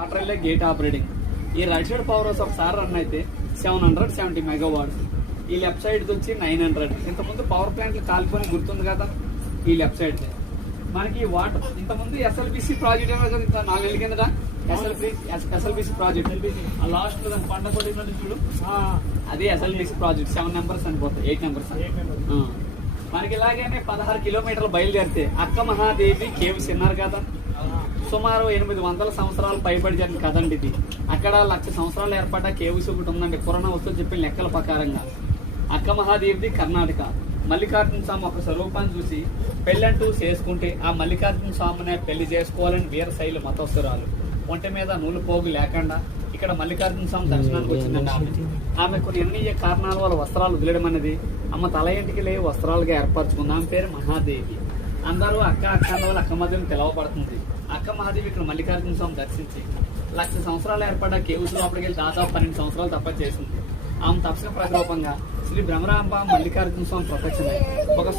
Water relay gate operating. ఈ right side power house ఒకసారి run అయితే 770 మెగావాట్స్. ఈ లెఫ్ట్ సైడ్ వచ్చి 900. ఇంతకుముందు పవర్ ప్లాంట్లు కాలిపోయి గుర్తుంది కదా ఈ లెఫ్ట్ సైడ్. మనకి వాటర్ ఇంతకుముందు ఎస్ఎల్బిసి ప్రాజెక్ట్ ఏమో కదా, ఇంకా 4 నెలల కిందట ఎస్ఎల్బిసి ప్రాజెక్ట్ లాస్ట్ పంట పడినట్టు చూడు, అదే ఎస్ఎల్బిసి ప్రాజెక్ట్. 7 నెంబర్స్ అనిపోతాయి, 8 నెంబర్స్. మనకి ఇలాగేనే 16 కిలోమీటర్లు బయలుదేరితే అక్క మహాదేవి కేవ్స్ విన్నారు కదా. సుమారు 800 సంవత్సరాలు పైబడి జరిగిన కదండి ఇది. అక్కడ 1,00,000 సంవత్సరాలు ఏర్పడ్డ కేవ్స్ ఒకటి ఉందండి పురాణ వస్తువులు చెప్పిన లెక్కల ప్రకారంగా. అక్క మహాదేవిది కర్ణాటక. మల్లికార్జున స్వామి ఒక స్వరూపాన్ని చూసి పెళ్ళంటూ చేసుకుంటే ఆ మల్లికార్జున స్వామినే పెళ్లి చేసుకోవాలని వీరశైలి మతస్థురాలు. ఒంటి మీద నూలు పోగు లేకుండా ఇక్కడ మల్లికార్జున స్వామి దర్శనానికి వచ్చిందండి ఆమె కొన్ని ఎన్ని కారణాల వల్ల వస్త్రాలు వదిలేయడం అనేది అమ్మ తల ఇంటికి లేవి వస్త్రాలుగా ఏర్పరచుకుంది. ఆమె పేరు మహాదేవి. అందరూ అక్క అన్న వాళ్ళు అక్క మహాదేవిని పిలవబడుతుంది. అక్క మహాదేవి ఇక్కడ మల్లికార్జున స్వామి దర్శించి 1,00,000 సంవత్సరాలు ఏర్పడ్డ కేవ్స్ లోపలికి వెళ్ళి దాదాపు 12 సంవత్సరాలు తప్ప చేసింది. ఆమె తపస్సు ప్రతిరూపంగా శ్రీ భ్రమరాంబ మల్లికార్జున స్వామి ప్రత్యక్షమై ఒక